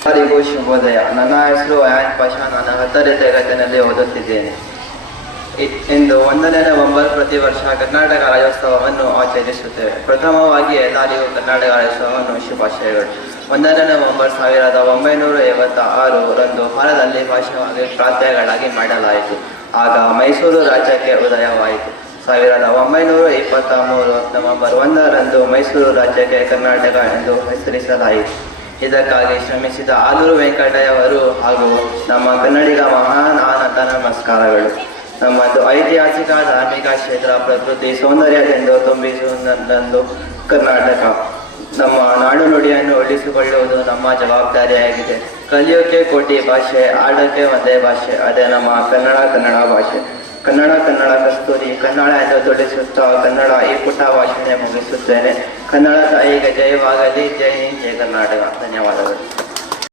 ಎಲ್ಲರಿಗೂ ಶುಭೋದಯ. ನನ್ನ ಹೆಸರು ಅಯಾನ್ ಪಾಷಾ. ನಾನು 10ನೇ ತರಗತಿಯಲ್ಲಿ ಓದುತ್ತಿದ್ದೇನೆ. ಇಂದು 1ನೇ ನವೆಂಬರ್ ಪ್ರತಿ ವರ್ಷ ಕರ್ನಾಟಕ ರಾಜ್ಯೋತ್ಸವವನ್ನು ಆಚರಿಸುತ್ತೇವೆ. ಪ್ರಥಮವಾಗಿ ಎಲ್ಲರಿಗೂ ಕರ್ನಾಟಕ ರಾಜ್ಯೋತ್ಸವವನ್ನು ಶುಭಾಶಯಗಳು. 1ನೇ ನವೆಂಬರ್ 1956ರಂದು ಭಾರತದಲ್ಲಿ ಭಾಷೆಯಾಗಿ ಪ್ರಾಂತ್ಯಗಳಾಗಿ ಮಾಡಲಾಯಿತು. ಆಗ ಮೈಸೂರು ರಾಜ್ಯಕ್ಕೆ ಉದಯವಾಯಿತು. 1923 ನವೆಂಬರ್ 1ರಂದು ಮೈಸೂರು ರಾಜ್ಯಕ್ಕೆ ಕರ್ನಾಟಕ ಎಂದು ಹೆಸರಿಸಲಾಯಿತು. ಇದಕ್ಕಾಗಿ ಶ್ರಮಿಸಿದ ಆಲೂರು ವೆಂಕಟಯ್ಯವರು ಹಾಗೂ ನಮ್ಮ ಕನ್ನಡಿಗ ಮಹಾನ್ ಆನಂದ ನಮಸ್ಕಾರಗಳು. ನಮ್ಮದು ಐತಿಹಾಸಿಕ ಧಾರ್ಮಿಕ ಕ್ಷೇತ್ರ ಪ್ರಕೃತಿ ಸೌಂದರ್ಯದಿಂದ ತುಂಬಿಸುವುದೊಂದು ಕರ್ನಾಟಕ. ನಮ್ಮ ನಾಡು ನುಡಿಯನ್ನು ಉಳಿಸಿಕೊಳ್ಳುವುದು ನಮ್ಮ ಜವಾಬ್ದಾರಿಯಾಗಿದೆ. ಕಲಿಯೋಕೆ ಕೋಟಿ ಭಾಷೆ, ಆಡೋಕ್ಕೆ ಒಂದೇ ಭಾಷೆ, ಅದೇ ನಮ್ಮ ಕನ್ನಡ ಭಾಷೆ. ಕನ್ನಡ ಕಸ್ತೂರಿ, ಕನ್ನಡ ಎಂದು ತುಡಿಸುತ್ತಾ ಕನ್ನಡ ಈ ಪುಟ್ಟ ಭಾಷಣೆ ಮುಗಿಸುತ್ತೇನೆ. ಕನ್ನಡ ತಾಯಿಗೆ ಜಯವಾಗಲಿ. ಜೈ ಹಿಂದ್, ಜೈ ಕರ್ನಾಟಕ. ಧನ್ಯವಾದಗಳು.